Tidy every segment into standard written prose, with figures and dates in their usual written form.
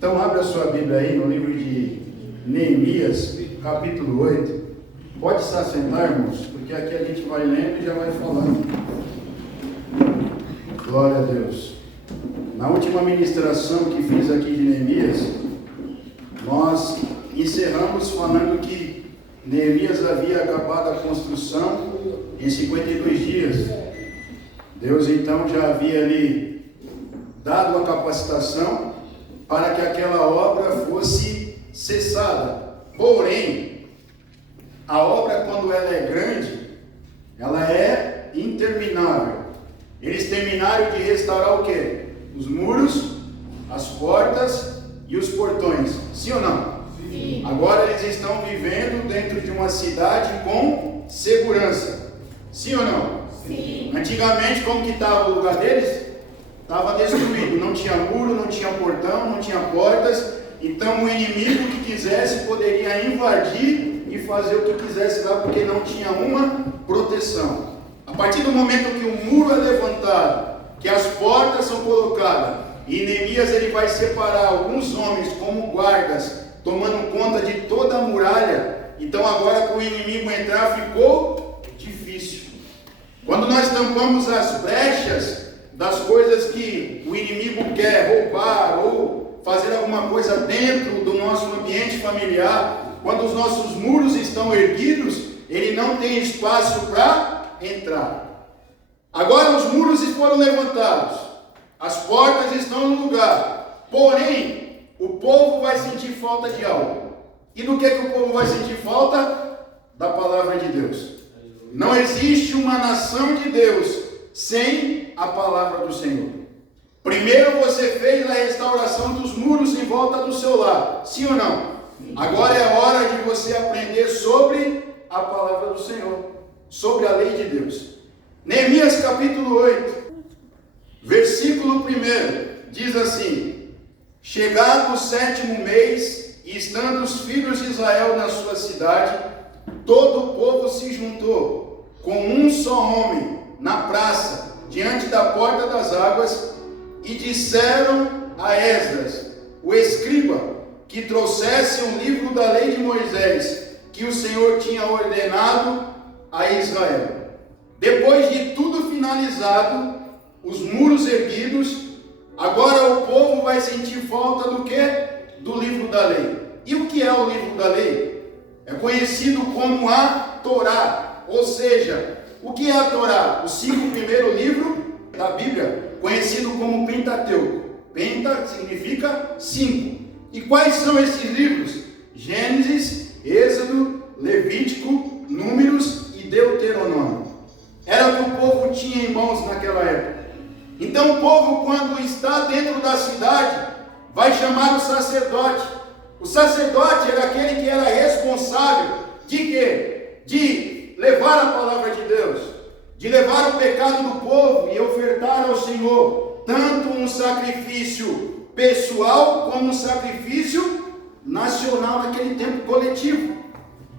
Então abre a sua Bíblia aí no livro de Neemias, capítulo 8. Pode se assentar, irmãos, porque aqui a gente vai lendo e já vai falando. Glória a Deus. Na última ministração que fiz aqui de Neemias, nós encerramos falando que Neemias havia acabado a construção em 52 dias. Deus então já havia lhe dado a capacitação para que aquela obra fosse cessada. Porém, a obra, quando ela é grande, ela é interminável. Eles terminaram de restaurar o quê? Os muros, as portas e os portões. Sim ou não? Sim. Agora eles estão vivendo dentro de uma cidade com segurança. Sim ou não? Sim. Antigamente, como que estava o lugar deles? Estava destruído. Não tinha muro, não tinha portão, não tinha portas. Então o inimigo que quisesse poderia invadir e fazer o que quisesse lá, porque não tinha uma proteção. A partir do momento que o muro é levantado, que as portas são colocadas, e Neemias ele vai separar alguns homens como guardas, tomando conta de toda a muralha. Então agora, para o inimigo entrar, ficou difícil. Quando nós tampamos as brechas das coisas que o inimigo quer roubar ou fazer alguma coisa dentro do nosso ambiente familiar, quando os nossos muros estão erguidos, ele não tem espaço para entrar. Agora os muros foram levantados, as portas estão no lugar, porém o povo vai sentir falta de algo. E do que o povo vai sentir falta? Da palavra de Deus. Não existe uma nação de Deus sem a palavra do Senhor. Primeiro você fez a restauração dos muros em volta do seu lar, sim ou não? Agora é hora de você aprender sobre a palavra do Senhor, sobre a lei de Deus. Neemias capítulo 8, versículo 1, diz assim: chegado o 7º mês, e estando os filhos de Israel na sua cidade, todo o povo se juntou, com um só homem, na praça, diante da porta das águas, e disseram a Esdras, o escriba, que trouxesse um livro da lei de Moisés, que o Senhor tinha ordenado a Israel. Depois de tudo finalizado, os muros erguidos, agora o povo vai sentir falta do quê? Do livro da lei. E o que é o livro da lei? É conhecido como a Torá, ou seja, o que é a Torá? Os 5 primeiros livros da Bíblia, conhecido como Pentateuco. Penta significa 5. E quais são esses livros? Gênesis, Êxodo, Levítico, Números e Deuteronômio. Era o que o povo tinha em mãos naquela época. Então o povo, quando está dentro da cidade, vai chamar o sacerdote. O sacerdote era aquele que era responsável de quê? De levar a palavra de Deus, de levar o pecado do povo e ofertar ao Senhor tanto um sacrifício pessoal como um sacrifício nacional naquele tempo coletivo.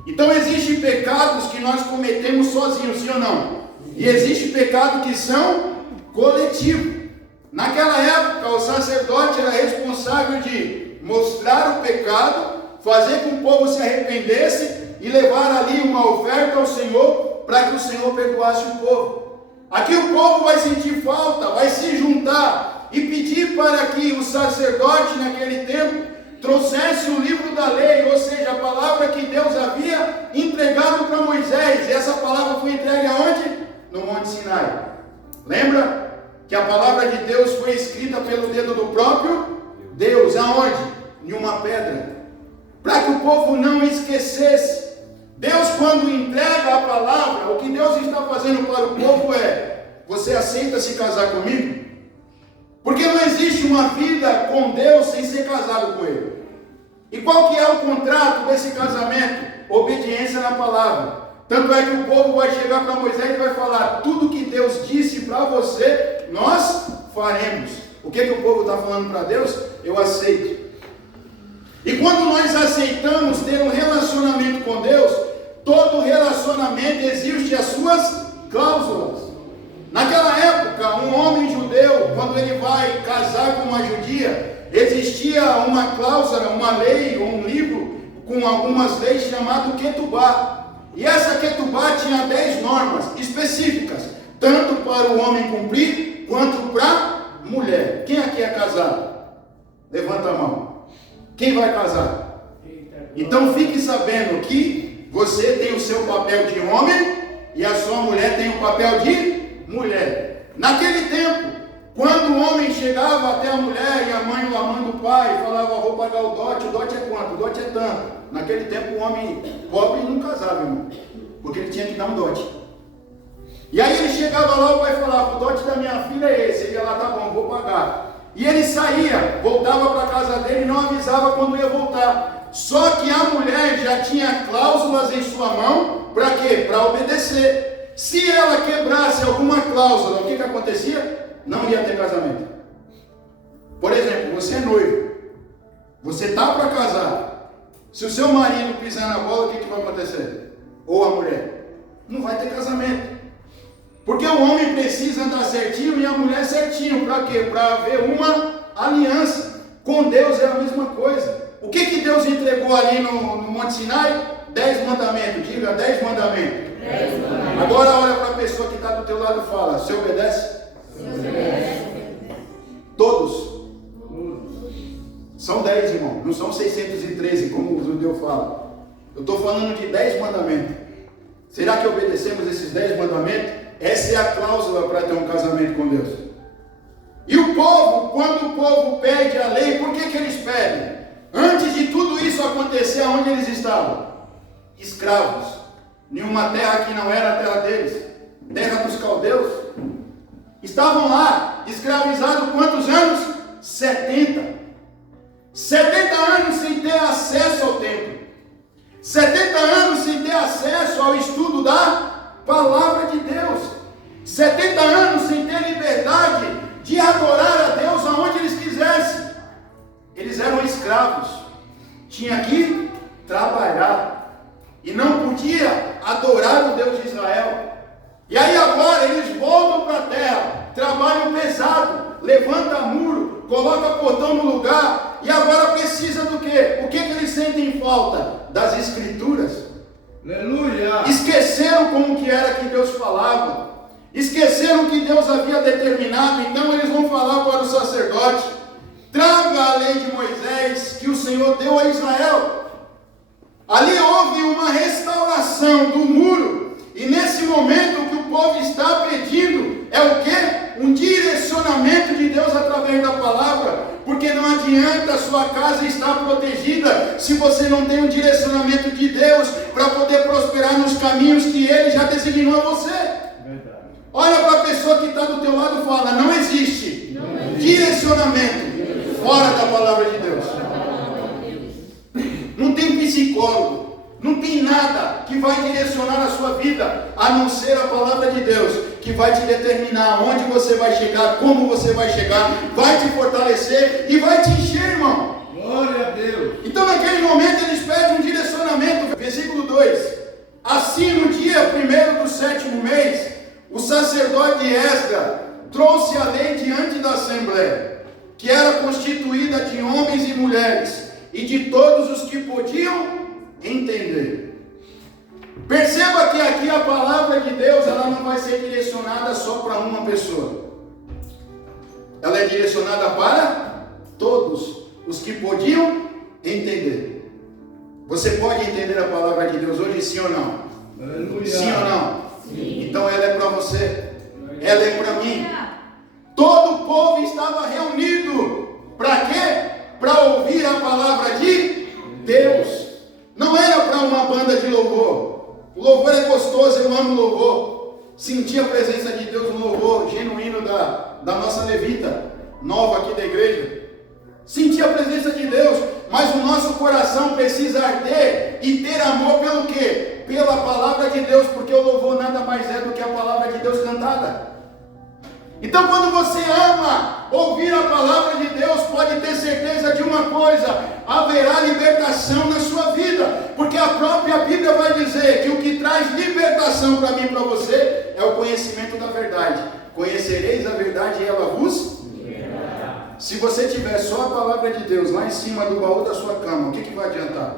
Então existem pecados que nós cometemos sozinhos, sim ou não? E existe pecado que são coletivos. Naquela época o sacerdote era responsável de mostrar o pecado, fazer com que o povo se arrependesse e levar ali uma oferta ao Senhor para que o Senhor perdoasse o povo. Aqui o povo vai sentir falta, vai se juntar e pedir para que o sacerdote naquele tempo trouxesse o livro da lei, ou seja, a palavra que Deus havia entregado para Moisés. E essa palavra foi entregue aonde? No Monte Sinai. Lembra que a palavra de Deus foi escrita pelo dedo do próprio Deus. Aonde? Em uma pedra. Para que o povo não esquecesse. Deus, quando entrega a palavra, o que Deus está fazendo para o povo é: você aceita se casar comigo? Porque não existe uma vida com Deus sem ser casado com Ele. E qual que é o contrato desse casamento? Obediência na palavra. Tanto é que o povo vai chegar para Moisés e vai falar: tudo que Deus disse para você, nós faremos. O que o povo está falando para Deus? Eu aceito. E quando nós aceitamos ter um relacionamento com Deus, todo relacionamento existe as suas cláusulas. Naquela época, um homem judeu, quando ele vai casar com uma judia, existia uma cláusula, uma lei, ou um livro com algumas leis chamado Ketubá. E essa Ketubá tinha 10 normas específicas, tanto para o homem cumprir, quanto para a mulher. Quem aqui é casado? Levanta a mão. Quem vai casar? Então fique sabendo que você tem o seu papel de homem e a sua mulher tem o papel de mulher. Naquele tempo, quando o homem chegava até a mulher e a mãe ou a mãe do pai falava, vou pagar o dote é quanto? O dote é tanto. Naquele tempo o homem pobre não casava, irmão, porque ele tinha que dar um dote. E aí ele chegava lá, o pai falava, o dote da minha filha é esse. Ele ia lá, tá bom, vou pagar. E ele saía, voltava para a casa dele e não avisava quando ia voltar. Só que a mulher já tinha cláusulas em sua mão, para quê? Para obedecer. Se ela quebrasse alguma cláusula, o que acontecia? Não ia ter casamento. Por exemplo, você é noivo, você está para casar. Se o seu marido pisar na bola, o que vai acontecer? Ou a mulher? Não vai ter casamento. Porque o homem precisa andar certinho e a mulher certinho. Para quê? Para haver uma aliança. Com Deus é a mesma coisa. O que Deus entregou ali no Monte Sinai? 10 mandamentos. Diga 10 mandamentos. 10 mandamentos. Agora olha para a pessoa que está do teu lado e fala, você obedece? Você obedece. Todos. São 10, irmão. Não são 613, como o judeu fala. Eu estou falando de 10 mandamentos. Será que obedecemos esses 10 mandamentos? Essa é a cláusula para ter um casamento com Deus. E o povo, quando o povo pede a lei, por que eles pedem? Antes de tudo isso acontecer, aonde eles estavam? Escravos. Nenhuma terra que não era a terra deles. Terra dos caldeus. Estavam lá, escravizados quantos anos? 70. 70 anos sem ter acesso ao templo. 70 anos sem ter acesso ao estudo da palavra de Deus. 70 anos sem ter liberdade de adorar a Deus aonde eles quisessem. Eles eram escravos. Tinha que trabalhar. E não podia adorar o Deus de Israel. E aí agora eles voltam para a terra. Trabalham pesado. Levanta muro. Coloca portão no lugar. E agora precisa do quê? O que eles sentem falta? Das escrituras. Aleluia! Esqueceram como que era que Deus falava. Esqueceram que Deus havia determinado. Então eles vão falar para o sacerdote, traga a lei de Moisés que o Senhor deu a Israel. Ali houve uma restauração do muro. E nesse momento o que o povo está pedindo é o quê? Um direcionamento de Deus através da palavra. Porque não adianta a sua casa estar protegida se você não tem um direcionamento de Deus para poder prosperar nos caminhos que Ele já designou a você. Verdade. Olha para a pessoa que está do teu lado e fala, não existe direcionamento fora da palavra de Deus. Não tem psicólogo, não tem nada que vai direcionar a sua vida, a não ser a palavra de Deus, que vai te determinar onde você vai chegar, como você vai chegar, vai te fortalecer e vai te encher, irmão. Glória a Deus. Então naquele momento eles pedem um direcionamento. Versículo 2. Assim no dia 1º do 7º mês, o sacerdote Esdras trouxe a lei diante da assembleia, que era constituída de homens e mulheres, e de todos os que podiam entender. Perceba que aqui a palavra de Deus, ela não vai ser direcionada só para uma pessoa. Ela é direcionada para todos os que podiam entender. Você pode entender a palavra de Deus hoje, sim ou não? Aleluia. Sim ou não? Sim. Então ela é para você. Ela é para mim. Todo o povo estava reunido. Para quê? Para ouvir a palavra de Deus. Não era para uma banda de louvor. O louvor é gostoso, eu amo louvor. Sentir a presença de Deus no louvor genuíno da nossa levita nova aqui da igreja. Sentir a presença de Deus, mas o nosso coração precisa arder e ter amor pelo quê? Pela palavra de Deus, porque o louvor nada mais é do que a palavra de Deus cantada. Então quando você ama ouvir a palavra de Deus, pode ter certeza de uma coisa: haverá libertação na sua vida, porque a própria Bíblia vai dizer que o que traz libertação para mim e para você é o conhecimento da verdade. Conhecereis a verdade e ela vos libertará. se você tiver só a palavra de Deus lá em cima do baú da sua cama, o que vai adiantar?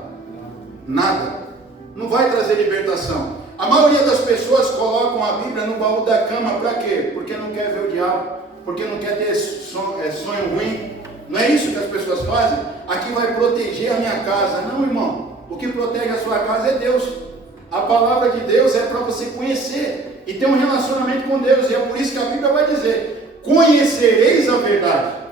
Nada. Não vai trazer libertação. A maioria das pessoas colocam a Bíblia no baú da cama para quê? Porque não quer ver o diabo, porque não quer ter sonho ruim. Não é isso que as pessoas fazem? Aqui vai proteger a minha casa. Não, irmão. O que protege a sua casa é Deus. A palavra de Deus é para você conhecer e ter um relacionamento com Deus. E é por isso que a Bíblia vai dizer: conhecereis a verdade,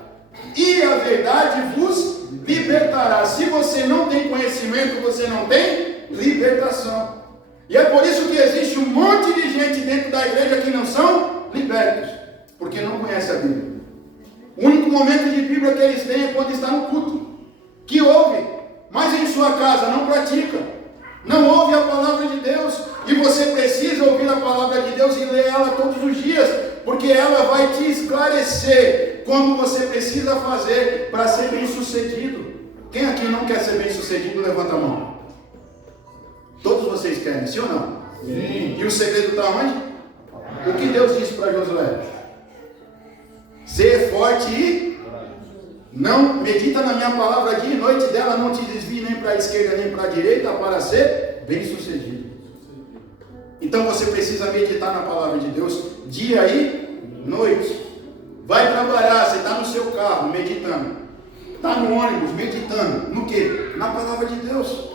e a verdade vos libertará. Se você não tem conhecimento, você não tem libertação. E é por isso que existe um monte de gente dentro da igreja que não são libertos, porque não conhece a Bíblia. O único momento de Bíblia que eles têm é quando está no culto, que ouve, mas em sua casa não pratica, não ouve a palavra de Deus. E você precisa ouvir a palavra de Deus e ler ela todos os dias, porque ela vai te esclarecer como você precisa fazer para ser bem sucedido. Quem aqui não quer ser bem sucedido, levanta a mão. Todos vocês querem, sim ou não? Sim. E o segredo está onde? O que Deus disse para Josué? Ser forte e não medita na minha palavra dia e noite, dela não te desvie nem para a esquerda nem para a direita, para ser bem sucedido. Então você precisa meditar na palavra de Deus dia e noite. Vai trabalhar, você está no seu carro meditando, está no ônibus meditando, no que? Na palavra de Deus.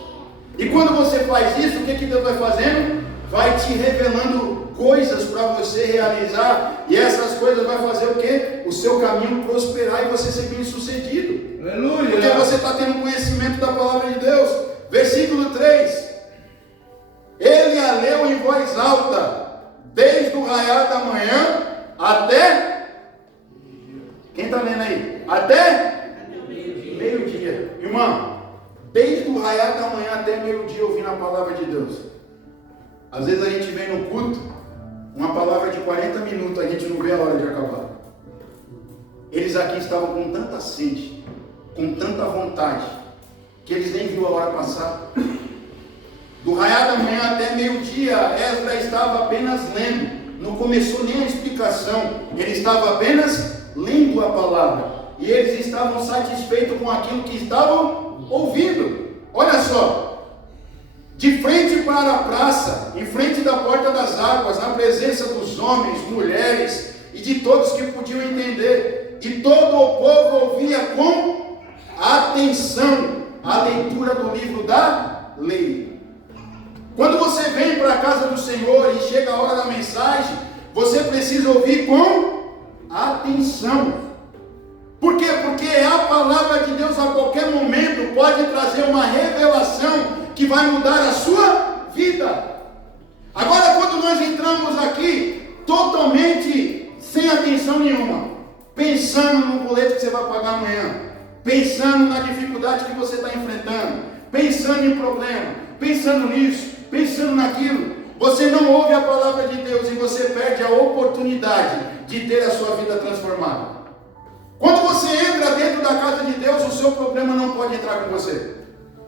E quando você faz isso, o que Deus vai fazendo? Vai te revelando coisas para você realizar, e essas coisas vai fazer o quê? O seu caminho prosperar e você ser bem sucedido. Aleluia. Porque você está tendo conhecimento da palavra de Deus. Versículo 3: ele a leu em voz alta, desde o raiar da manhã até... Quem está lendo aí? Até meio-dia. Irmão, desde o raiar da manhã até meio-dia ouvindo a palavra de Deus. Às vezes a gente vem no culto, uma palavra de 40 minutos, a gente não vê a hora de acabar. Eles aqui estavam com tanta sede, com tanta vontade, que eles nem viram a hora passar. Do raiar da manhã até meio-dia, Esdras estava apenas lendo. Não começou nem a explicação, ele estava apenas lendo a palavra. E eles estavam satisfeitos com aquilo que estavam ouvindo. Olha só. De frente para a praça, em frente da porta das águas, na presença dos homens, mulheres e de todos que podiam entender. E todo o povo ouvia com atenção a leitura do livro da lei. Quando você vem para a casa do Senhor e chega a hora da mensagem, você precisa ouvir com atenção. Por quê? Porque a palavra de Deus a qualquer momento pode trazer uma revelação que vai mudar a sua vida. Agora, quando nós entramos aqui totalmente sem atenção nenhuma, pensando no boleto que você vai pagar amanhã, pensando na dificuldade que você está enfrentando, pensando em problema, pensando nisso, pensando naquilo, você não ouve a palavra de Deus e você perde a oportunidade de ter a sua vida transformada. Quando você entra dentro da casa de Deus, o seu problema não pode entrar com você.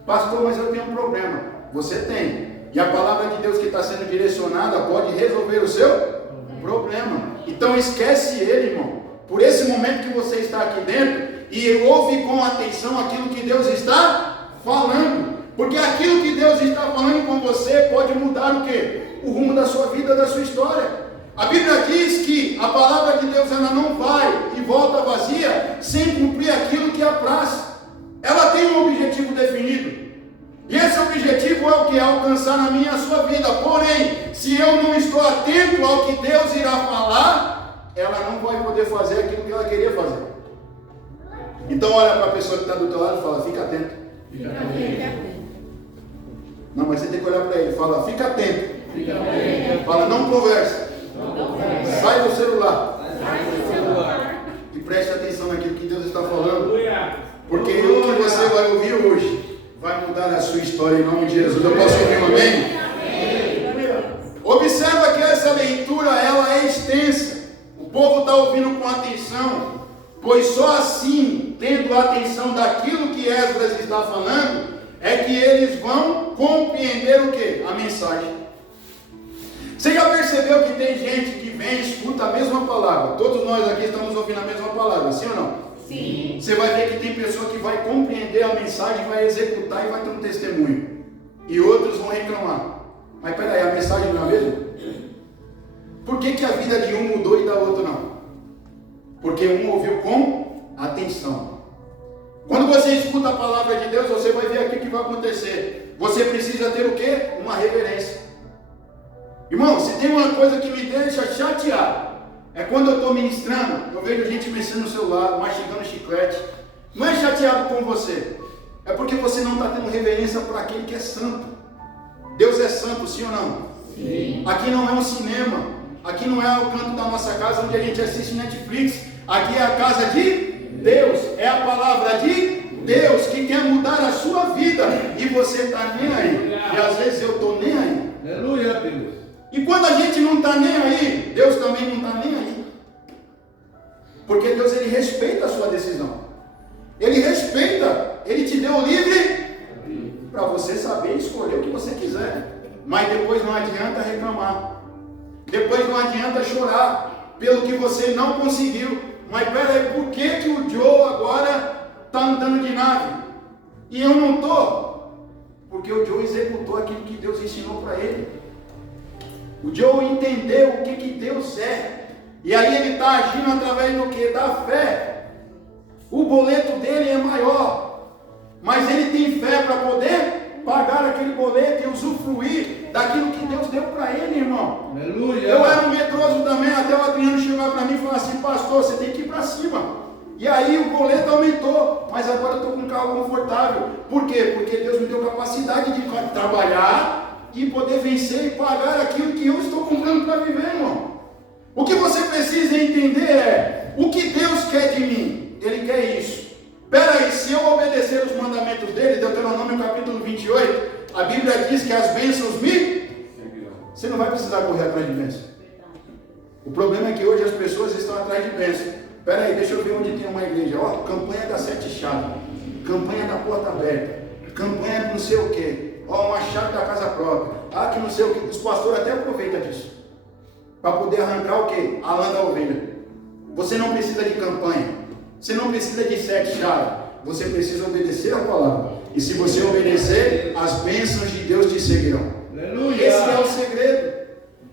Pastor, mas eu tenho um problema. Você tem. E a palavra de Deus que está sendo direcionada pode resolver o seu problema. Então esquece ele, irmão. Por esse momento que você está aqui dentro, e ouve com atenção aquilo que Deus está falando. Porque aquilo que Deus está falando com você pode mudar o quê? O rumo da sua vida, da sua história. A Bíblia diz que a palavra de Deus ela não vai e volta vazia sem cumprir aquilo que apraz. Ela tem um objetivo definido. E esse objetivo é o que? Alcançar na minha e a sua vida. Porém, se eu não estou atento ao que Deus irá falar, ela não vai poder fazer aquilo que ela queria fazer. Então olha para a pessoa que está do teu lado e fala, fica atento. Fica atento. Não, mas você tem que olhar para ele, fala, fica atento. Fica atento. Fala, não conversa. Sai do celular. E preste atenção naquilo que Deus está falando. Porque o que você vai ouvir hoje vai mudar a sua história em nome de Jesus. Eu posso ouvir um amém? Observa que essa leitura ela é extensa. O povo está ouvindo com atenção, pois só assim, tendo atenção daquilo que Esdras está falando, é que eles vão compreender o que? A mensagem. Você já percebeu que tem gente que vem e escuta a mesma palavra? Todos nós aqui estamos ouvindo a mesma palavra, sim ou não? Sim. Você vai ver que tem pessoa que vai compreender a mensagem, vai executar e vai ter um testemunho. E outros vão reclamar. Mas peraí, a mensagem não é a mesma? Por que a vida de um mudou e da outra não? Porque um ouviu com atenção. Quando você escuta a palavra de Deus, você vai ver aqui o que vai acontecer. Você precisa ter o quê? Uma reverência. Irmão, se tem uma coisa que me deixa chateado, é quando eu estou ministrando, eu vejo gente mexendo no celular, mastigando chiclete. Não é chateado com você, é porque você não está tendo reverência para aquele que é santo. Deus é santo, sim ou não? Sim. Aqui não é um cinema, aqui não é o canto da nossa casa onde a gente assiste Netflix. Aqui é a casa de Deus, é a palavra de Deus que quer mudar a sua vida e você está nem aí. E às vezes eu estou nem aí. Aleluia, Deus. E quando a gente não está nem aí, Deus também não está nem aí. Porque Deus, Ele respeita a sua decisão. Ele respeita, Ele te deu livre para você saber escolher o que você quiser. Mas depois não adianta reclamar. Depois não adianta chorar pelo que você não conseguiu. Mas peraí, por que o Joe agora está andando de nave? E eu não estou? Porque o Joe executou aquilo que Deus ensinou para ele. O Joe entendeu o que Deus é. E aí ele está agindo através do que? Da fé. O boleto dele é maior. Mas ele tem fé para poder pagar aquele boleto e usufruir daquilo que Deus deu para ele, irmão. Aleluia. Eu era um medroso também, até o Adriano chegar para mim e falar assim: pastor, você tem que ir para cima. E aí o boleto aumentou, mas agora eu estou com um carro confortável. Por quê? Porque Deus me deu capacidade de trabalhar e poder vencer e pagar aquilo que eu estou comprando para viver, irmão. O que você precisa entender é: o que Deus quer de mim? Ele quer isso. Peraí, se eu obedecer os mandamentos dele, Deuteronômio capítulo 28, a Bíblia diz que as bênçãos me... Você não vai precisar correr atrás de bênção. O problema é que hoje as pessoas estão atrás de bênção. Peraí, deixa eu ver onde tem uma igreja. Ó, campanha das 7 chaves, campanha da porta aberta, campanha de não sei o que. Ó, uma chave da casa própria. Ah, que não sei o que. Os pastores até aproveitam disso para poder arrancar o que? A lã da ovelha. Você não precisa de campanha. Você não precisa de 7 chaves. Você precisa obedecer a palavra. E se você obedecer, as bênçãos de Deus te seguirão. Aleluia. Esse é o segredo.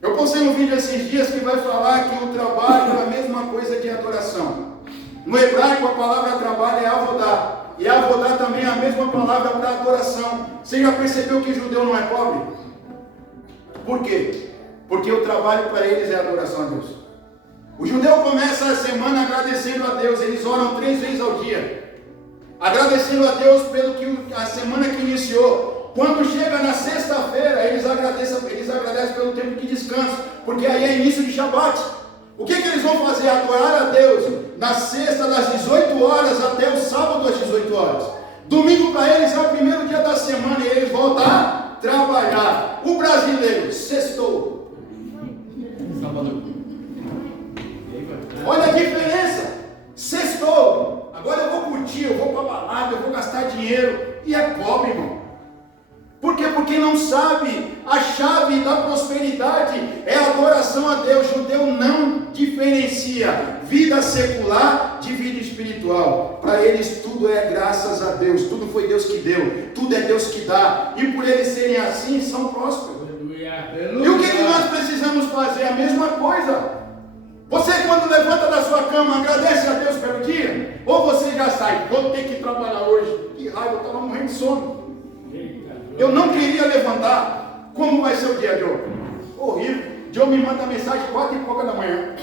Eu postei um vídeo esses dias que vai falar que o trabalho é a mesma coisa de adoração. No hebraico a palavra trabalho é avodá. E avodá também é a mesma palavra para adoração. Você já percebeu que judeu não é pobre? Por quê? Porque o trabalho para eles é adoração a Deus. O judeu começa a semana agradecendo a Deus. Eles oram 3 vezes ao dia, agradecendo a Deus pelo que a semana que iniciou. Quando chega na sexta-feira, eles agradecem pelo tempo que descansam, porque aí é início de Shabat. O que eles vão fazer? Adorar a Deus na sexta das 18 horas até o sábado às 18 horas. Domingo para eles é o primeiro dia da semana e eles voltam a trabalhar. O brasileiro, sextou. Sábado. Olha a diferença. Sextou. Agora eu vou curtir, eu vou para balada, eu vou gastar dinheiro. E é pobre, irmão. Por quê? Porque não sabe. A chave da prosperidade é a adoração a Deus. O judeu não diferencia vida secular de vida espiritual. Para eles tudo é graças a Deus. Tudo foi Deus que deu. Tudo é Deus que dá. E por eles serem assim, são prósperos. E o que nós precisamos fazer? A mesma coisa. Você quando levanta da sua cama, agradece a Deus pelo dia? Ou você já sai, vou ter que trabalhar hoje? Que raiva, eu estava morrendo de sono. Eu não queria levantar. Como vai ser o dia, Joe? Horrível. Joe me manda mensagem 4 e pouca da manhã.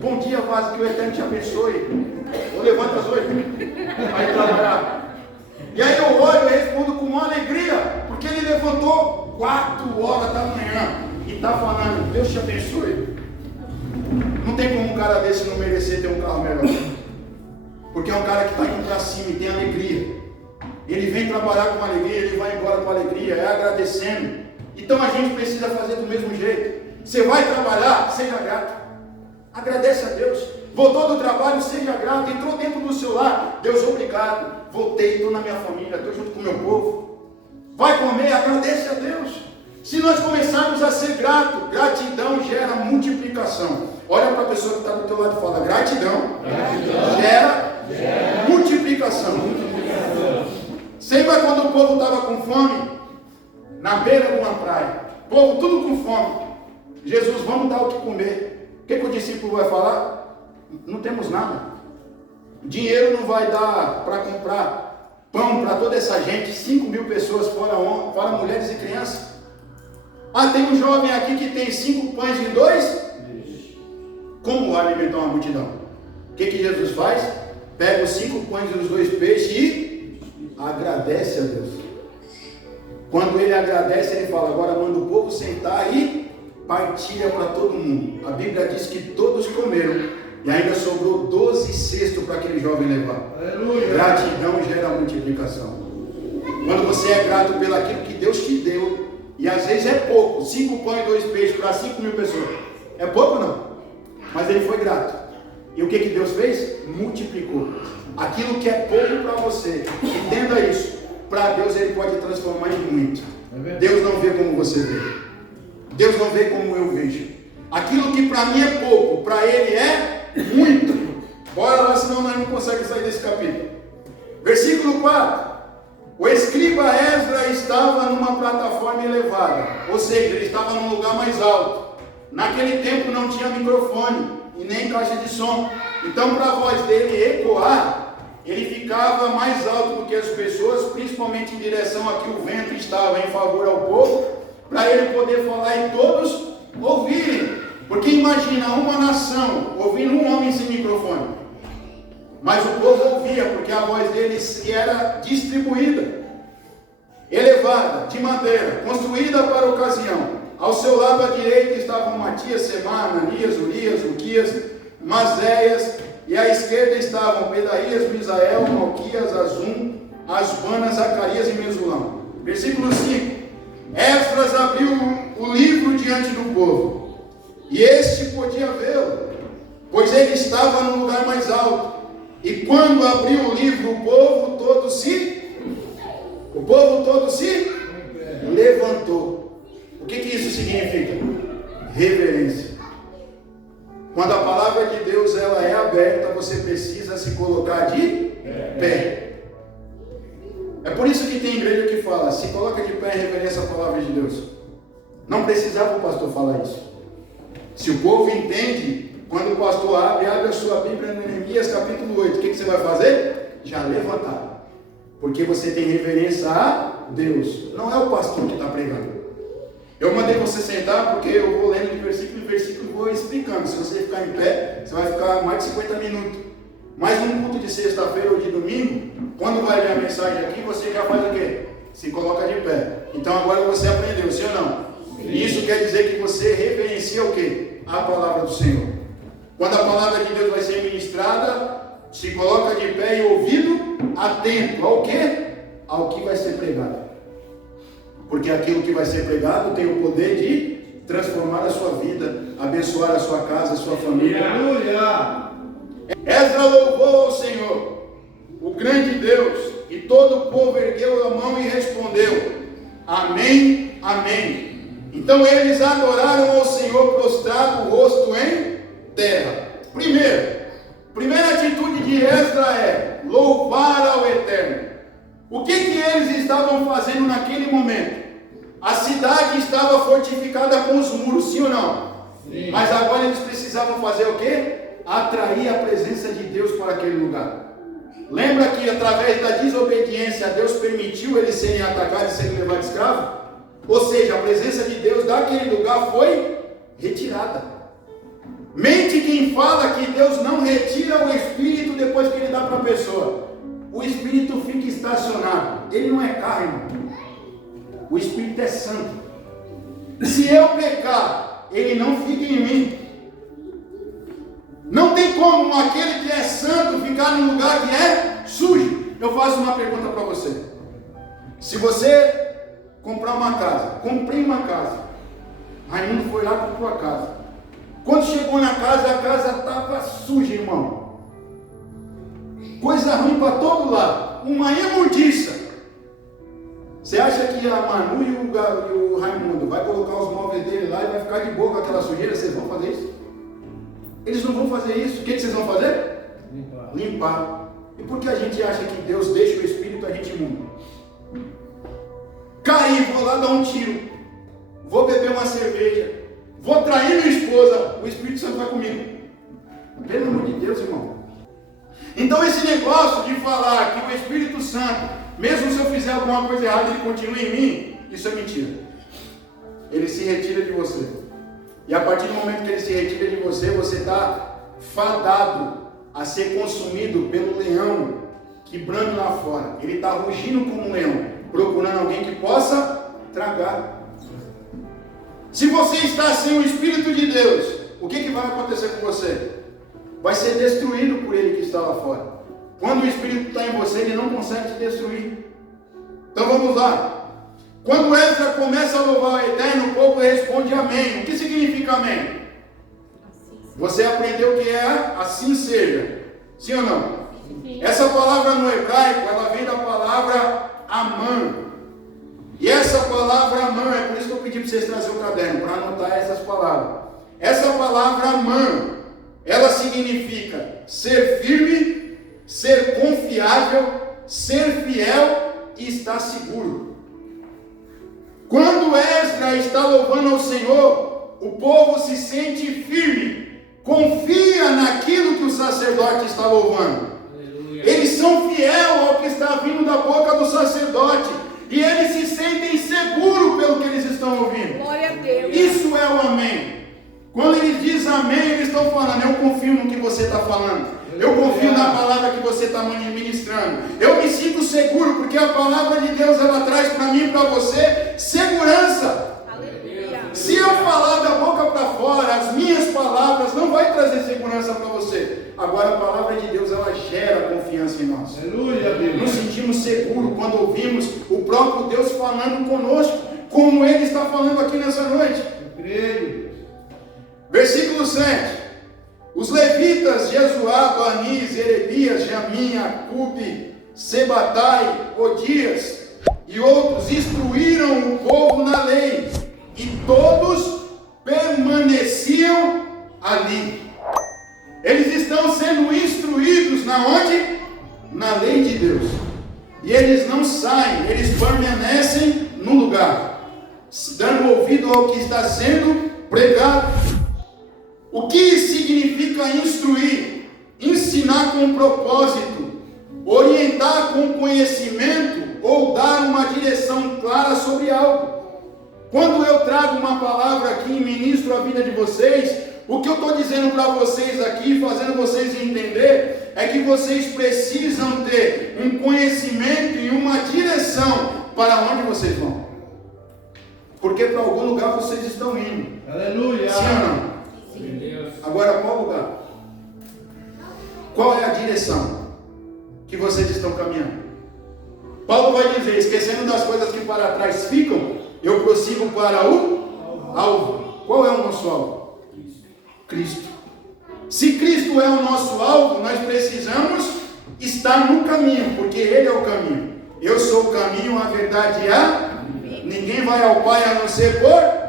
Bom dia, Vaz, que o Eterno te abençoe. Eu levanto às 8 para ir trabalhar. E aí eu olho e respondo com uma alegria, porque ele levantou 4 horas da manhã e está falando: Deus te abençoe. Não tem como um cara desse não merecer ter um carro melhor. Porque é um cara que está indo para cima e tem alegria. Ele vem trabalhar com alegria, ele vai embora com alegria, é agradecendo. Então a gente precisa fazer do mesmo jeito. Você vai trabalhar, seja grato. Agradece a Deus. Voltou do trabalho, seja grato. Entrou dentro do seu lar, Deus, obrigado. Voltei, estou na minha família, estou junto com o meu povo. Vai comer, agradece a Deus. Se nós começarmos a ser grato, gratidão gera multiplicação. Olha para a pessoa que está do teu lado e fala: gratidão gera multiplicação. Você lembra quando o povo estava com fome? Na beira de uma praia. O povo tudo com fome. Jesus, vamos dar o que comer. O que o discípulo vai falar? Não temos nada. Dinheiro não vai dar para comprar pão para toda essa gente. 5.000 pessoas, fora mulheres e crianças. Ah, tem um jovem aqui que tem 5 pães e 2. Como alimentar uma multidão? O que Jesus faz? Pega os 5 pães e os 2 peixes e agradece a Deus. Quando ele agradece, ele fala, agora manda o povo sentar e partilha para todo mundo. A Bíblia diz que todos comeram e ainda sobrou 12 cestos para aquele jovem levar. Aleluia. Gratidão gera multiplicação. Quando você é grato pelo aquilo que Deus te deu, e às vezes é pouco, 5 pães e 2 peixes para 5.000 pessoas. É pouco ou não? Mas ele foi grato. E o que Deus fez? Multiplicou. Aquilo que é pouco para você, entenda isso. Para Deus ele pode transformar em muito. Deus não vê como você vê. Deus não vê como eu vejo. Aquilo que para mim é pouco, para ele é muito. Bora lá, senão nós não conseguimos sair desse capítulo. Versículo 4. O escriba Esdras estava numa plataforma elevada, ou seja, ele estava num lugar mais alto. Naquele tempo não tinha microfone e nem caixa de som. Então, para a voz dele ecoar, ele ficava mais alto do que as pessoas, principalmente em direção a que o vento estava em favor ao povo, para ele poder falar e todos ouvirem. Porque imagina uma nação ouvindo um homem sem microfone. Mas o povo ouvia, porque a voz dele era distribuída, elevada, de madeira, construída para a ocasião. Ao seu lado à direita estavam Matias, Semar, Ananias, Urias, Uquias, Mazéias, e à esquerda estavam Pedaías, Misael, Malquias, Azum, Asbana, Zacarias e Mesulão. Versículo 5. Esdras abriu o livro diante do povo, e este podia vê-lo, pois ele estava no lugar mais alto. E quando abriu o livro, o povo todo se levantou. O que isso significa? Reverência. Quando a palavra de Deus ela é aberta, você precisa se colocar de pé. É por isso que tem igreja que fala, se coloca de pé em reverência à palavra de Deus. Não precisava o pastor falar isso. Se o povo entende, quando o pastor abre a sua Bíblia no Neemias capítulo 8, o que você vai fazer? Já levantar. Porque você tem reverência a Deus. Não é o pastor que está pregando. Eu mandei você sentar porque eu vou lendo de versículo em versículo e vou explicando. Se você ficar em pé, você vai ficar mais de 50 minutos. Mas num culto de sexta-feira ou de domingo, quando vai ler a mensagem aqui, você já faz o quê? Se coloca de pé. Então agora você aprendeu, sim ou não? Sim. Isso quer dizer que você reverencia o quê? A palavra do Senhor. Quando a palavra de Deus vai ser ministrada, se coloca de pé e ouvido atento ao quê? Ao que vai ser pregado. Porque aquilo que vai ser pregado tem o poder de transformar a sua vida, abençoar a sua casa, a sua família. Aleluia! Esdras louvou ao Senhor, o grande Deus, e todo o povo ergueu a mão e respondeu: Amém, Amém. Então eles adoraram ao Senhor prostrado o rosto em terra. Primeira atitude de Esdras é louvar ao Eterno. O que eles estavam fazendo naquele momento? A cidade estava fortificada com os muros, sim ou não? Sim. Mas agora eles precisavam fazer o quê? Atrair a presença de Deus para aquele lugar. Lembra que através da desobediência Deus permitiu eles serem atacados e serem levados escravos? Ou seja, a presença de Deus daquele lugar foi retirada. Mente quem fala que Deus não retira o Espírito depois que ele dá para a pessoa. O Espírito fica estacionado. Ele não é carro, irmão. O Espírito é santo. Se eu pecar, ele não fica em mim. Não tem como aquele que é santo ficar num lugar que é sujo. Eu faço uma pergunta para você. Se você comprar uma casa, comprei uma casa, Raimundo foi lá e comprou a casa. Quando chegou na casa, a casa estava suja, irmão. Coisa ruim para todo lado. Uma imundiça. Você acha que a Manu e o Raimundo vai colocar os móveis dele lá e vai ficar de boa com aquela sujeira? Vocês vão fazer isso? Eles não vão fazer isso. O que vocês vão fazer? Limpar. E por que a gente acha que Deus deixa o Espírito a gente imundo? Caí, vou lá dar um tiro, vou beber uma cerveja, vou trair minha esposa, o Espírito Santo vai comigo. Pelo amor de Deus, irmão. Então esse negócio de falar que o Espírito Santo, mesmo se eu fizer alguma coisa errada, ele continua em mim, isso é mentira. Ele se retira de você. E a partir do momento que ele se retira de você, você está fadado a ser consumido pelo leão que brame lá fora. Ele está rugindo como um leão, procurando alguém que possa tragar. Se você está sem o Espírito de Deus, o que vai acontecer com você? Vai ser destruído por ele que está lá fora. Quando o Espírito está em você, ele não consegue te destruir. Então vamos lá. Quando Esdras começa a louvar o Eterno, o povo responde amém. O que significa amém? Você aprendeu que é assim seja. Sim ou não? Sim. Essa palavra no hebraico, ela vem da palavra amã. E essa palavra amã, é por isso que eu pedi para vocês trazerem o caderno, para anotar essas palavras. Essa palavra amã, ela significa ser firme, ser confiável, ser fiel e estar seguro. Quando Esdras está louvando ao Senhor, o povo se sente firme, confia naquilo que o sacerdote está louvando. Aleluia. Eles são fiéis ao que está vindo da boca do sacerdote e eles se sentem seguros pelo que eles estão ouvindo. Glória a Deus. Isso é o amém. Quando eles dizem amém, eles estão falando, eu confio no que você está falando. Eu confio na palavra que você está ministrando. Eu me sinto seguro, porque a palavra de Deus, ela traz para mim e para você segurança. Aleluia. Se eu falar da boca para fora, as minhas palavras não vai trazer segurança para você. Agora a palavra de Deus, ela gera confiança em nós. Aleluia. Nos sentimos seguros quando ouvimos o próprio Deus falando conosco, como Ele está falando aqui nessa noite. Eu creio. Versículo 7. Os levitas, Jesuá, Bani, Zerebias, Jamim, Acube, Sebatai, Odias e outros instruíram o povo na lei, e todos permaneciam ali. Eles estão sendo instruídos na onde? Na lei de Deus. E eles não saem, eles permanecem no lugar, dando ouvido ao que está sendo pregado. O que significa instruir? Ensinar com propósito, orientar com conhecimento ou dar uma direção clara sobre algo. Quando eu trago uma palavra aqui e ministro a vida de vocês, o que eu estou dizendo para vocês aqui, fazendo vocês entender, é que vocês precisam ter um conhecimento e uma direção para onde vocês vão. Porque para algum lugar vocês estão indo. Aleluia! Sim ou não? Agora, qual lugar? Qual é a direção que vocês estão caminhando? Paulo vai dizer, esquecendo das coisas que para trás ficam, eu prossigo para o alvo. Qual é o nosso alvo? Cristo. Se Cristo é o nosso alvo, nós precisamos estar no caminho, porque Ele é o caminho. Eu sou o caminho, a verdade e a... Ninguém vai ao Pai a não ser por...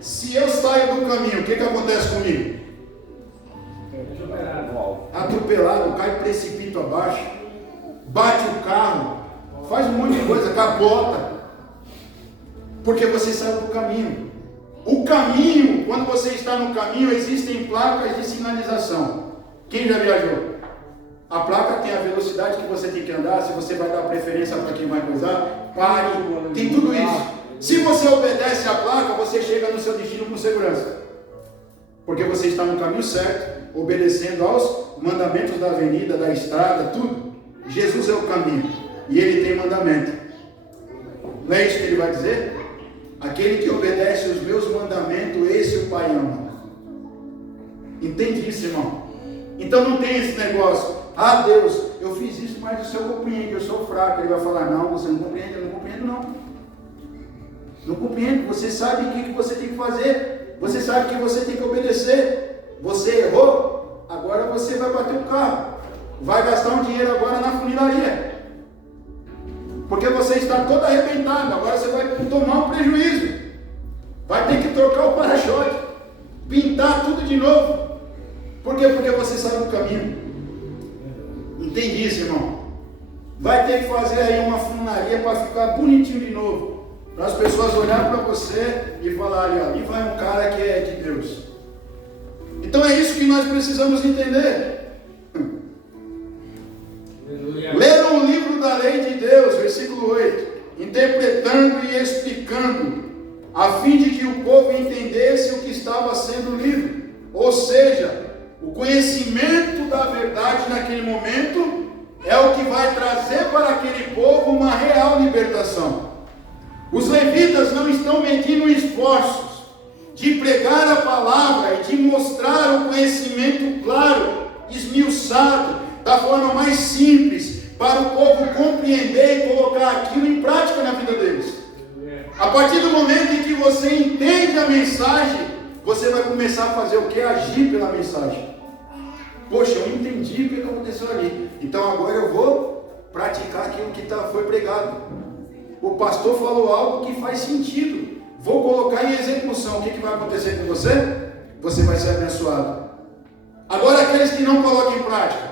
Se eu saio do caminho, o que acontece comigo? Atropelado, cai precipício abaixo, bate o carro, faz um monte de coisa, capota, porque você saiu do caminho. O caminho, quando você está no caminho, existem placas de sinalização. Quem já viajou? A placa tem a velocidade que você tem que andar, se você vai dar preferência para quem vai cruzar, pare, tem tudo isso. Se você obedece à placa, você chega no seu destino com segurança. Porque você está no caminho certo, obedecendo aos mandamentos da avenida, da estrada, tudo. Jesus é o caminho. E Ele tem mandamento. Não é isso que Ele vai dizer? Aquele que obedece os meus mandamentos, esse o Pai ama. Entende isso, irmão? Então não tem esse negócio. Ah, Deus, eu fiz isso, mas o Senhor compreende, eu sou fraco. Ele vai falar, não, você não compreende, eu não compreendo não. Não compreendo, você sabe o que você tem que fazer, você sabe que você tem que obedecer. Você errou, agora você vai bater o carro, vai gastar um dinheiro agora na funilaria, porque você está todo arrebentado, agora você vai tomar um prejuízo, vai ter que trocar o para-choque, pintar tudo de novo. Por quê? Porque você saiu do caminho. Entende disso, irmão. Vai ter que fazer aí uma funaria para ficar bonitinho de novo. Para as pessoas olharem para você e falarem, ali vai um cara que é de Deus. Então é isso que nós precisamos entender. Leram o livro da lei de Deus, versículo 8, interpretando e explicando, a fim de que o povo entendesse o que estava sendo lido. Ou seja, o conhecimento da verdade naquele momento é o que vai trazer para aquele povo uma real libertação. Os levitas não estão medindo esforços de pregar a palavra e de mostrar o conhecimento claro, esmiuçado, da forma mais simples, para o povo compreender e colocar aquilo em prática na vida deles. A partir do momento em que você entende a mensagem, você vai começar a fazer o que? Agir pela mensagem. Poxa, eu entendi o que aconteceu ali, então agora eu vou praticar aquilo que foi pregado. O pastor falou algo que faz sentido, vou colocar em execução. O que vai acontecer com você? Você vai ser abençoado. Agora aqueles que não colocam em prática,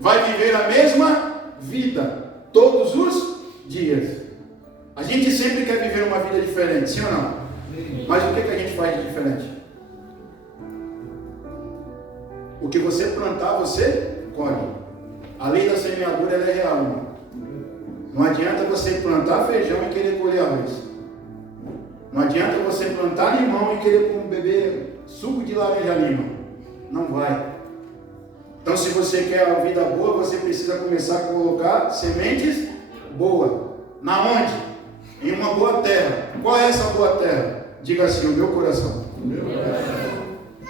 vai viver a mesma vida todos os dias. A gente sempre quer viver uma vida diferente, sim ou não? Mas o que a gente faz de diferente? O que você plantar, você colhe. A lei da semeadura ela é real, irmão. Não adianta você plantar feijão e querer colher arroz. Não adianta você plantar limão e querer beber suco de laranja lima. Não vai. Então, se você quer a vida boa, você precisa começar a colocar sementes boas. Na onde? Em uma boa terra. Qual é essa boa terra? Diga assim, o meu coração.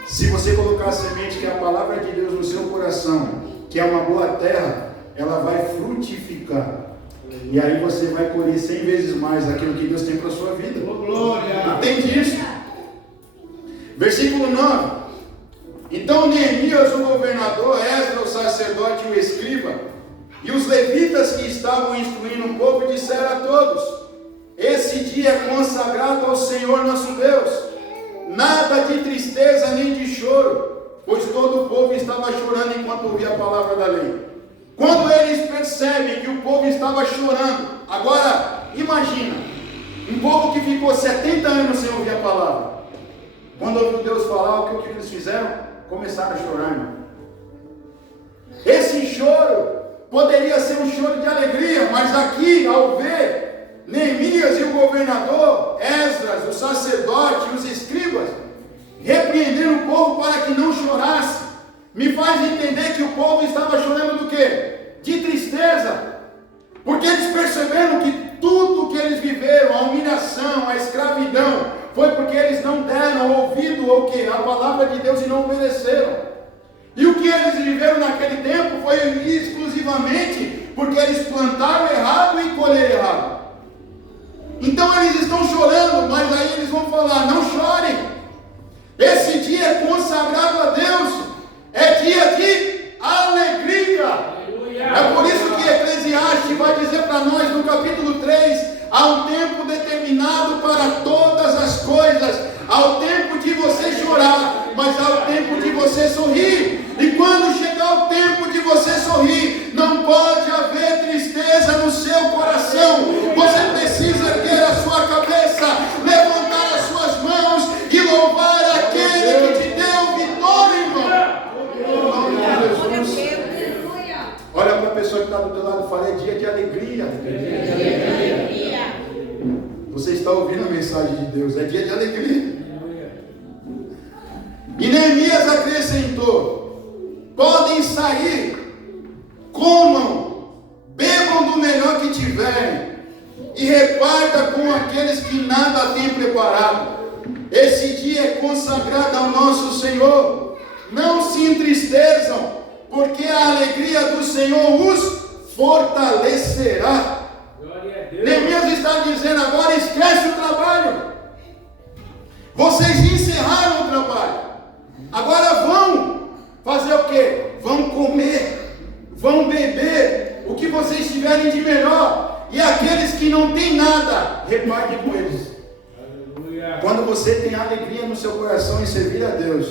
Se você colocar a semente, que é a palavra de Deus, no seu coração, que é uma boa terra, ela vai frutificar. E aí você vai colher 100 vezes mais aquilo que Deus tem para a sua vida. Glória! Entende isso? Versículo 9. Então Neemias, o governador, Esdras, o sacerdote e o escriba, e os levitas que estavam instruindo o povo, disseram a todos: esse dia é consagrado ao Senhor nosso Deus, nada de tristeza nem de choro, pois todo o povo estava chorando enquanto ouvia a palavra da lei. Quando eles percebem que o povo estava chorando, agora imagina, um povo que ficou 70 anos sem ouvir a palavra, quando ouviu Deus falar, o que eles fizeram? Começaram a chorar, irmão. Esse choro poderia ser um choro de alegria, mas aqui, ao ver Neemias e o governador, Esdras, o sacerdote e os escribas, repreendendo o povo para que não chorasse, me faz entender que o povo estava chorando do quê? De tristeza, porque eles perceberam que tudo que eles viveram, a humilhação, a escravidão, foi porque eles não deram ouvido ao que? A palavra de Deus e não obedeceram. E o que eles viveram naquele tempo foi exclusivamente porque eles plantaram errado e colheram errado. Então eles estão chorando, mas aí eles vão falar: não chorem, esse dia é consagrado a Deus, é dia de alegria. É por isso que Eclesiastes vai dizer para nós no capítulo 3, há um tempo determinado para todas as coisas, há o tempo de você chorar, mas há o tempo de você sorrir. E quando chegar o tempo de você sorrir, não pode haver tristeza no seu coração. Você precisa ter a sua cabeça, levantar as suas mãos e louvar aquele que te deu vitória, irmão. Em nome de Jesus. Olha para a pessoa que está do teu lado e fala: é dia de alegria. Você está ouvindo a mensagem de Deus, é dia de alegria. E Neemias acrescentou: podem sair, comam, bebam do melhor que tiverem, e reparta com aqueles que nada têm preparado. Esse dia é consagrado ao nosso Senhor. Não se entristeçam, porque a alegria do Senhor os fortalecerá. Neemias está dizendo: agora esquece o trabalho. Vocês encerraram o trabalho. Agora vão fazer o quê? Vão comer, vão beber o que vocês tiverem de melhor. E aqueles que não têm nada, repartem com eles. Aleluia. Quando você tem alegria no seu coração em servir a Deus,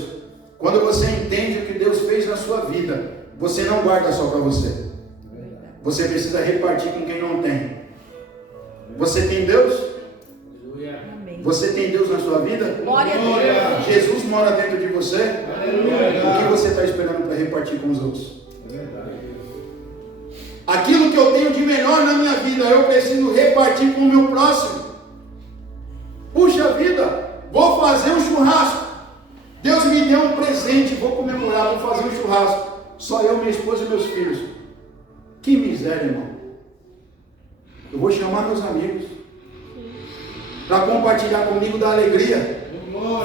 quando você entende o que Deus fez na sua vida, você não guarda só para você. Você precisa repartir com quem não tem. Você tem Deus? Você tem Deus na sua vida? Glória a Deus. Jesus mora dentro de você? O que você está esperando para repartir com os outros? Aquilo que eu tenho de melhor na minha vida, eu preciso repartir com o meu próximo. Puxa vida, vou fazer um churrasco. Deus me deu um presente, vou comemorar, vou fazer um churrasco. Só eu, minha esposa e meus filhos. Que miséria, irmão. Eu vou chamar meus amigos para compartilhar comigo da alegria.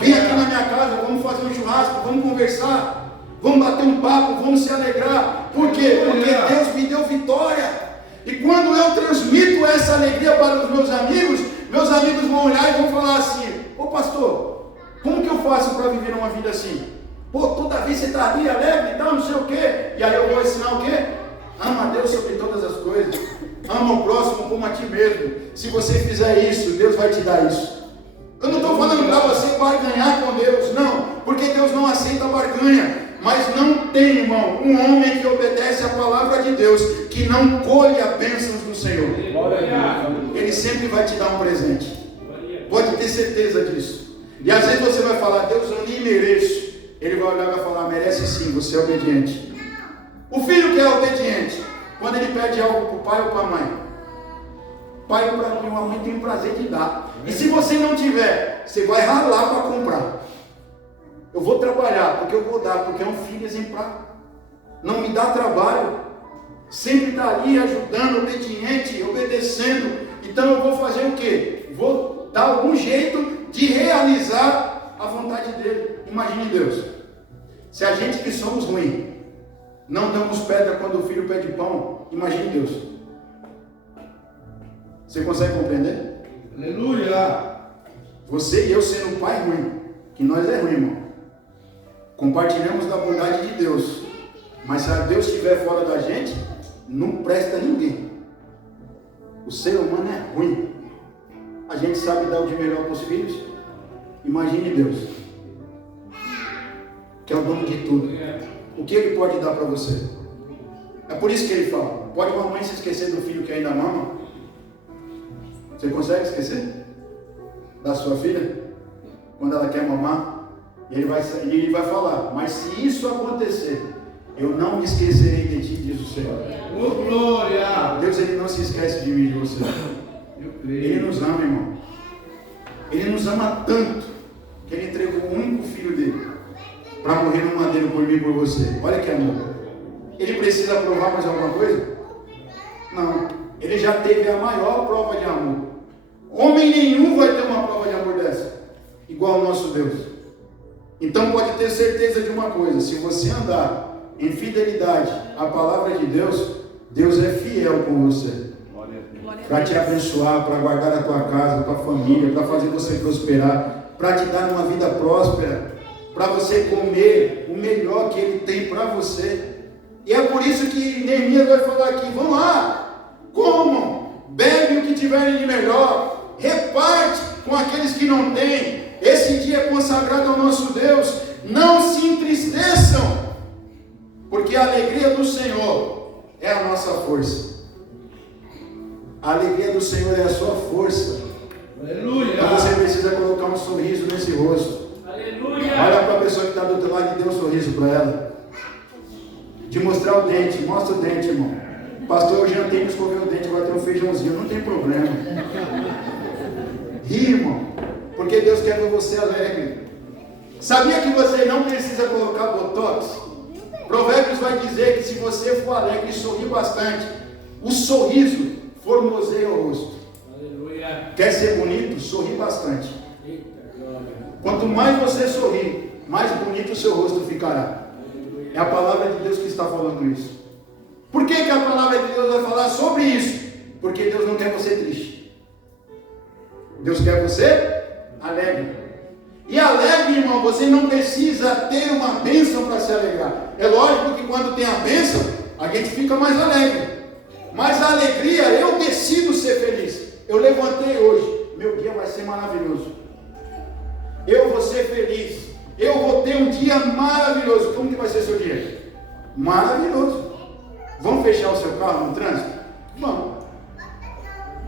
Vem aqui na minha casa, vamos fazer um churrasco, vamos conversar, vamos bater um papo, vamos se alegrar. Por quê? Porque Deus me deu vitória. E quando eu transmito essa alegria para os meus amigos vão olhar e vão falar assim: ô pastor, como que eu faço para viver uma vida assim? Pô, toda vez você está ali alegre e tal, não sei o quê. E aí eu vou ensinar o quê? Ama a Deus sobre todas as coisas. Ama o próximo como a ti mesmo. Se você fizer isso, Deus vai te dar isso. Eu não estou falando para você barganhar com Deus, não, porque Deus não aceita barganha. Mas não tem, irmão, um homem que obedece a palavra de Deus, que não colhe a bênçãos do Senhor. Ele sempre vai te dar um presente. Pode ter certeza disso. E às vezes você vai falar: Deus, eu nem mereço. Ele vai olhar e vai falar: merece sim, você é obediente. O filho que é obediente, quando ele pede algo para o pai ou para a mãe, pai ou para a mãe tem prazer de dar. E se você não tiver, você vai ralar para comprar. Eu vou trabalhar porque eu vou dar, porque é um filho exemplar. Não me dá trabalho. Sempre está ali ajudando, obediente, obedecendo. Então eu vou fazer o quê? Vou dar algum jeito de realizar a vontade dele. Imagine Deus. Se a gente que somos ruins não damos pedra quando o filho pede pão, imagine Deus. Você consegue compreender? Aleluia! Você e eu sendo um pai ruim, que nós é ruim, irmão. Compartilhamos da bondade de Deus. Mas se Deus estiver fora da gente, não presta ninguém. O ser humano é ruim. A gente sabe dar o de melhor para os filhos. Imagine Deus, que é o dono de tudo. O que ele pode dar para você? É por isso que ele fala: pode uma mãe se esquecer do filho que ainda mama? Você consegue esquecer da sua filha quando ela quer mamar? E ele vai falar: mas se isso acontecer, eu não me esquecerei de ti, diz o Senhor. Oh, glória! Deus, ele não se esquece de mim e de você. Ele nos ama, irmão. Ele nos ama tanto que ele entregou o único filho dele para morrer no madeiro por mim e por você. Olha que amor. Ele precisa provar mais alguma coisa? Não. Ele já teve a maior prova de amor. Homem nenhum vai ter uma prova de amor dessa, igual ao nosso Deus. Então pode ter certeza de uma coisa: se você andar em fidelidade à palavra de Deus, Deus é fiel com você. Para te abençoar, para guardar a tua casa, a tua família, para fazer você prosperar, para te dar uma vida próspera, para você comer o melhor que Ele tem para você. E é por isso que Neemias vai falar aqui: vão lá, comam, bebem o que tiverem de melhor, reparte com aqueles que não têm. Esse dia é consagrado ao nosso Deus. Não se entristeçam, porque a alegria do Senhor é a nossa força. A alegria do Senhor é a sua força. Aleluia! Mas você precisa colocar um sorriso nesse rosto. Aleluia! Olha para a pessoa que está do outro lado e dê um sorriso para ela. De mostrar o dente, mostra o dente, irmão. Pastor, eu jantei, me escovei o dente, agora tem um feijãozinho, não tem problema. Ri, irmão, porque Deus quer ver você alegre. Sabia que você não precisa colocar botox? Provérbios vai dizer que se você for alegre e sorrir bastante, o sorriso formoseia o rosto. Aleluia! Quer ser bonito? Sorri bastante. Quanto mais você sorrir, mais bonito o seu rosto ficará. É a palavra de Deus que está falando isso. Por que a palavra de Deus vai falar sobre isso? Porque Deus não quer você triste. Deus quer você alegre. E alegre, irmão, você não precisa ter uma bênção para se alegrar. É lógico que quando tem a bênção, a gente fica mais alegre. Mas a alegria, eu decido ser feliz. Eu levantei hoje, meu dia vai ser maravilhoso. Eu vou ser feliz. Eu vou ter um dia maravilhoso. Como que vai ser seu dia? Maravilhoso. Vão fechar o seu carro no trânsito? Vão.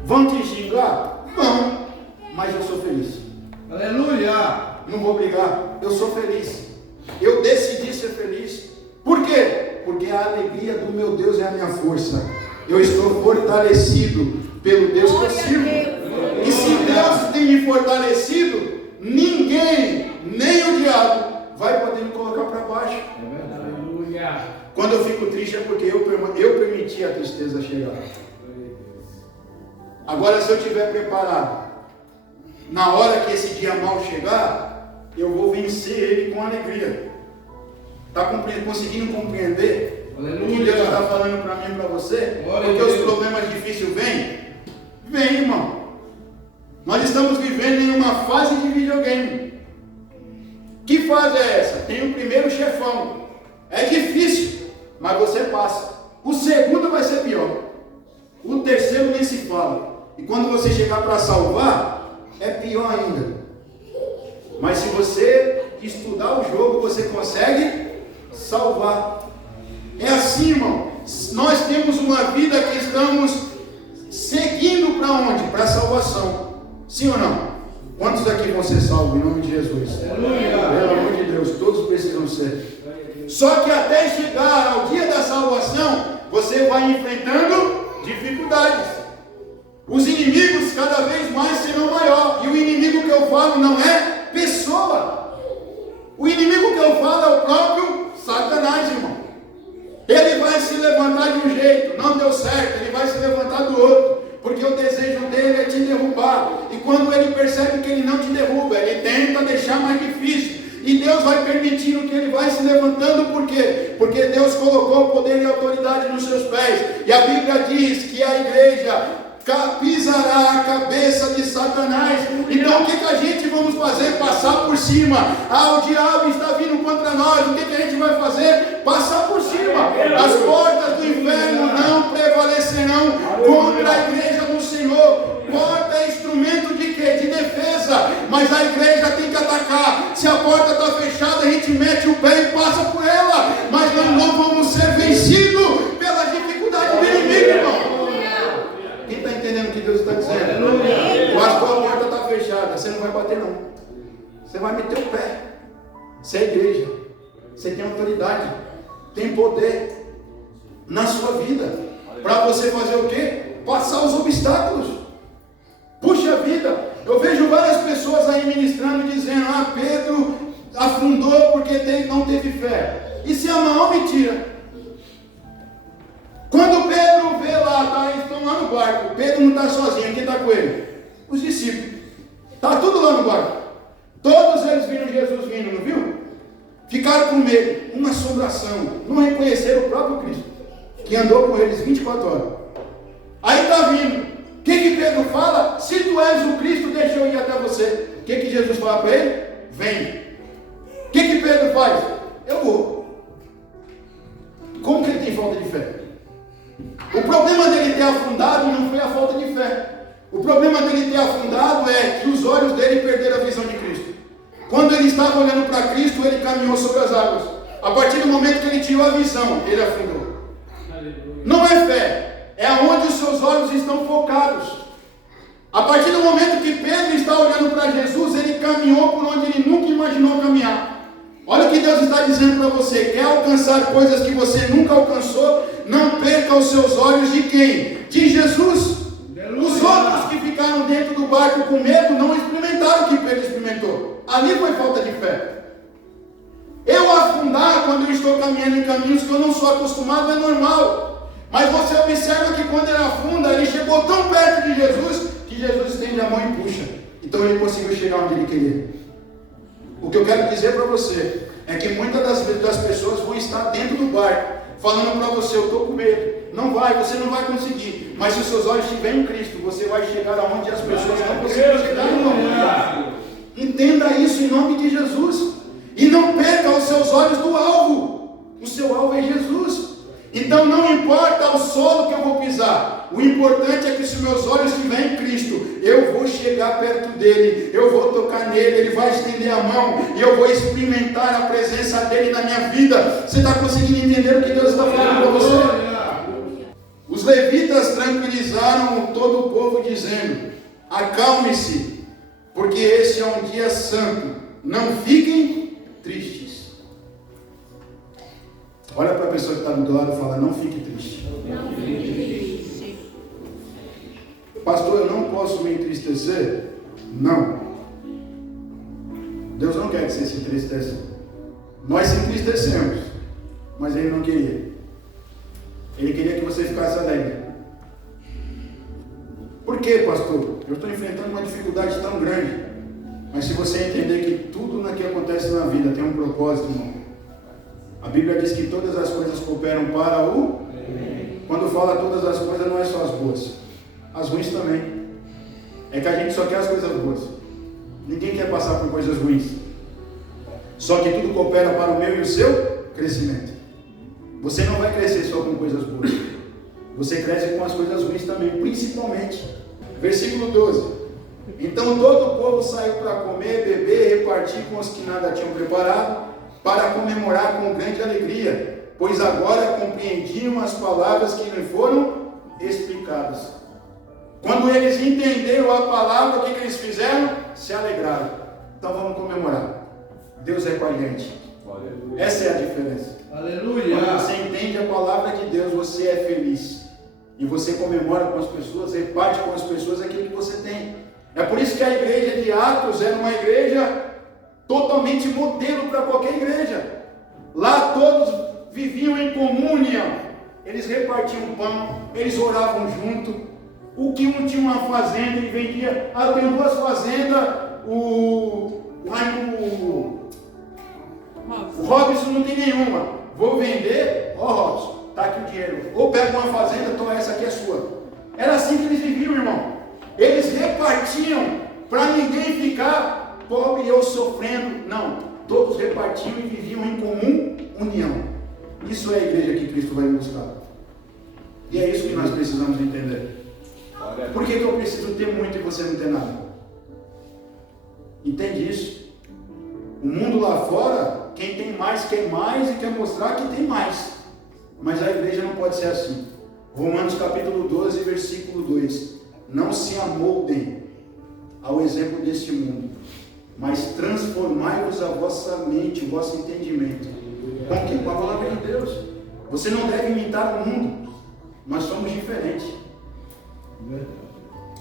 Vão te xingar? Vão. Mas eu sou feliz. Aleluia. Não vou brigar. Eu sou feliz. Eu decidi ser feliz. Por quê? Porque a alegria do meu Deus é a minha força. Eu estou fortalecido pelo Deus que eu sirvo. E se Deus tem me fortalecido, ninguém, nem o diabo, vai poder me colocar para baixo. É verdade. Aleluia. Quando eu fico triste é porque eu permiti a tristeza chegar. Agora, se eu estiver preparado, na hora que esse dia mal chegar, eu vou vencer ele com alegria. Está conseguindo compreender o que Deus está falando para mim e para você? Porque os problemas difíceis vêm, irmão. Nós estamos vivendo em uma fase de videogame. Que fase é essa? Tem o primeiro chefão. É difícil, mas você passa. O segundo vai ser pior. O terceiro nem se fala. E quando você chegar para salvar, é pior ainda. Mas se você estudar o jogo, você consegue salvar. É assim, irmão. Nós temos uma vida que estamos seguindo para onde? Para a salvação. Sim ou não? Quantos aqui vão ser salvos em nome de Jesus? Aleluia. Pelo amor de Deus, todos precisam ser. Só que até chegar ao dia da salvação, você vai enfrentando dificuldades. Os inimigos cada vez mais serão maiores. E o inimigo que eu falo não é pessoa. O inimigo que eu falo é o próprio Satanás, irmão. Ele vai se levantar de um jeito, não deu certo, ele vai se levantar do outro. Porque o desejo dele é te derrubar. E quando ele percebe que ele não te derruba, ele tenta deixar mais difícil. E Deus vai permitindo que ele vai se levantando. Por quê? Porque Deus colocou poder e autoridade nos seus pés. E a Bíblia diz que a igreja pisará a cabeça de Satanás. Então o que a gente vamos fazer? Passar por cima. O diabo está vindo contra nós. O que a gente vai fazer? Passar por cima. As portas do inferno não prevalecerão contra a igreja do Senhor. Porta é instrumento de quê? De defesa. Mas a igreja tem que atacar. Se a porta está fechada, a gente mete o pé e passa por ela. Mas nós não vamos ser vencidos pela dificuldade do inimigo, irmão. Quem está entendendo o que Deus está dizendo? Pastor, a porta está fechada. Você não vai bater, não. Você vai meter o pé. Você é igreja. Você tem autoridade. Tem poder na sua vida. Para você fazer o quê? Passar os obstáculos. Puxa vida. Eu vejo várias pessoas aí ministrando dizendo: Pedro afundou porque não teve fé. Isso é a maior mentira. Quando Pedro vê lá, eles estão lá no barco. Pedro não está sozinho, quem está com ele? Os discípulos. Está tudo lá no barco. Todos eles viram Jesus vindo, não viu? Ficaram com medo, uma assombração. Não reconheceram o próprio Cristo, que andou com eles 24 horas. Aí está vindo. O que Pedro fala? Se tu és o Cristo, deixa eu ir até você. O que Jesus fala para ele? Vem. O que Pedro faz? Eu vou. Como que ele tem falta de fé? O problema dele ter afundado não foi a falta de fé. O problema dele ter afundado é que os olhos dele perderam a visão de Cristo. Quando ele estava olhando para Cristo, ele caminhou sobre as águas. A partir do momento que ele tirou a visão, ele afundou. Não é fé, é aonde os seus olhos estão focados. A partir do momento que Pedro está olhando para Jesus, ele caminhou por onde ele nunca imaginou caminhar. Olha o que Deus está dizendo para você. Quer alcançar coisas que você nunca alcançou? Não perca os seus olhos de quem? De Jesus. Os outros que ficaram dentro do barco com medo não experimentaram o que Pedro experimentou. Ali foi falta de fé. Eu afundar quando eu estou caminhando em caminhos que eu não sou acostumado é normal. Mas você observa que quando ele afunda, ele chegou tão perto de Jesus que Jesus estende a mão e puxa. Então ele conseguiu chegar onde ele queria. O que eu quero dizer para você é que muitas das pessoas vão estar dentro do barco, falando para você: eu estou com medo. Não vai, você não vai conseguir. Mas se os seus olhos estiverem em Cristo, você vai chegar aonde as pessoas não conseguem chegar, irmão. Entenda isso em nome de Jesus. E não perca os seus olhos do alvo. O seu alvo é Jesus. Então não importa o solo que eu vou pisar. O importante é que se meus olhos estiverem em Cristo, eu vou chegar chegar perto dele, eu vou tocar nele, ele vai estender a mão e eu vou experimentar a presença dele na minha vida. Você está conseguindo entender o que Deus está falando para você? Os levitas tranquilizaram todo o povo dizendo: acalme-se, porque esse é um dia santo, não fiquem tristes. Olha para a pessoa que está do lado e fala: não fique triste. Não fique triste. Pastor, eu não posso me entristecer? Não. Deus não quer que você se entristeça. Nós se entristecemos, mas Ele não queria. Ele queria que você ficasse alegre. Por quê, pastor? Eu estou enfrentando uma dificuldade tão grande. Mas se você entender que tudo que acontece na vida tem um propósito, irmão. A Bíblia diz que todas as coisas cooperam para o... Quando fala todas as coisas, não é só as boas. As ruins também. É que a gente só quer as coisas boas. Ninguém quer passar por coisas ruins. Só que tudo coopera para o meu e o seu crescimento. Você não vai crescer só com coisas boas. Você cresce com as coisas ruins também, principalmente. Versículo 12. Então todo o povo saiu para comer, beber e repartir com os que nada tinham preparado, para comemorar com grande alegria, pois agora compreendiam as palavras que lhe foram explicadas. Quando eles entenderam a palavra, o que eles fizeram? Se alegraram. Então vamos comemorar. Deus é com a gente. Essa é a diferença. Aleluia. Quando você entende a palavra de Deus, você é feliz. E você comemora com as pessoas, reparte com as pessoas aquilo que você tem. É por isso que a igreja de Atos era uma igreja totalmente modelo para qualquer igreja. Lá todos viviam em comunhão. Eles repartiam pão, eles oravam junto. O que um tinha uma fazenda, ele vendia. Ah, eu tenho 2 fazendas. O Robson não tem nenhuma. Vou vender. Ó, Robson, tá aqui o dinheiro. Ou pega uma fazenda, então essa aqui é sua. Era assim que eles viviam, irmão. Eles repartiam para ninguém ficar pobre e eu sofrendo. Não, todos repartiam e viviam em comum união. Isso é a igreja que Cristo vai buscar. E é isso que nós precisamos entender. Por que eu preciso ter muito e você não ter nada? Entende isso? O mundo lá fora, quem tem mais quer mais e quer mostrar que tem mais. Mas a igreja não pode ser assim. Romanos capítulo 12, versículo 2. Não se amoldem ao exemplo deste mundo, mas transformai-vos a vossa mente, o vosso entendimento. Com que? Com a palavra de Deus. Você não deve imitar o mundo. Nós somos diferentes.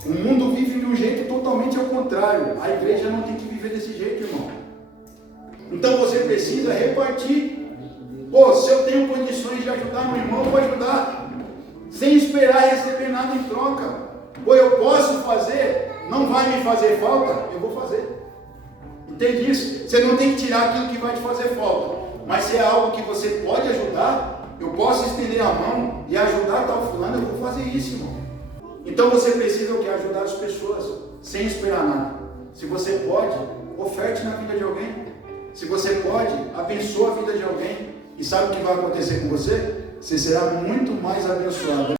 O mundo vive de um jeito totalmente ao contrário. A igreja não tem que viver desse jeito, irmão. Então você precisa repartir. Pô, se eu tenho condições de ajudar meu irmão, eu vou ajudar. Sem esperar receber nada em troca. Pô, eu posso fazer, não vai me fazer falta, eu vou fazer. Entende isso? Você não tem que tirar aquilo que vai te fazer falta. Mas se é algo que você pode ajudar, eu posso estender a mão e ajudar tal fulano, eu vou fazer isso, irmão. Então você precisa o que? Ajudar as pessoas, sem esperar nada. Se você pode, oferte na vida de alguém. Se você pode, abençoa a vida de alguém. E sabe o que vai acontecer com você? Você será muito mais abençoado.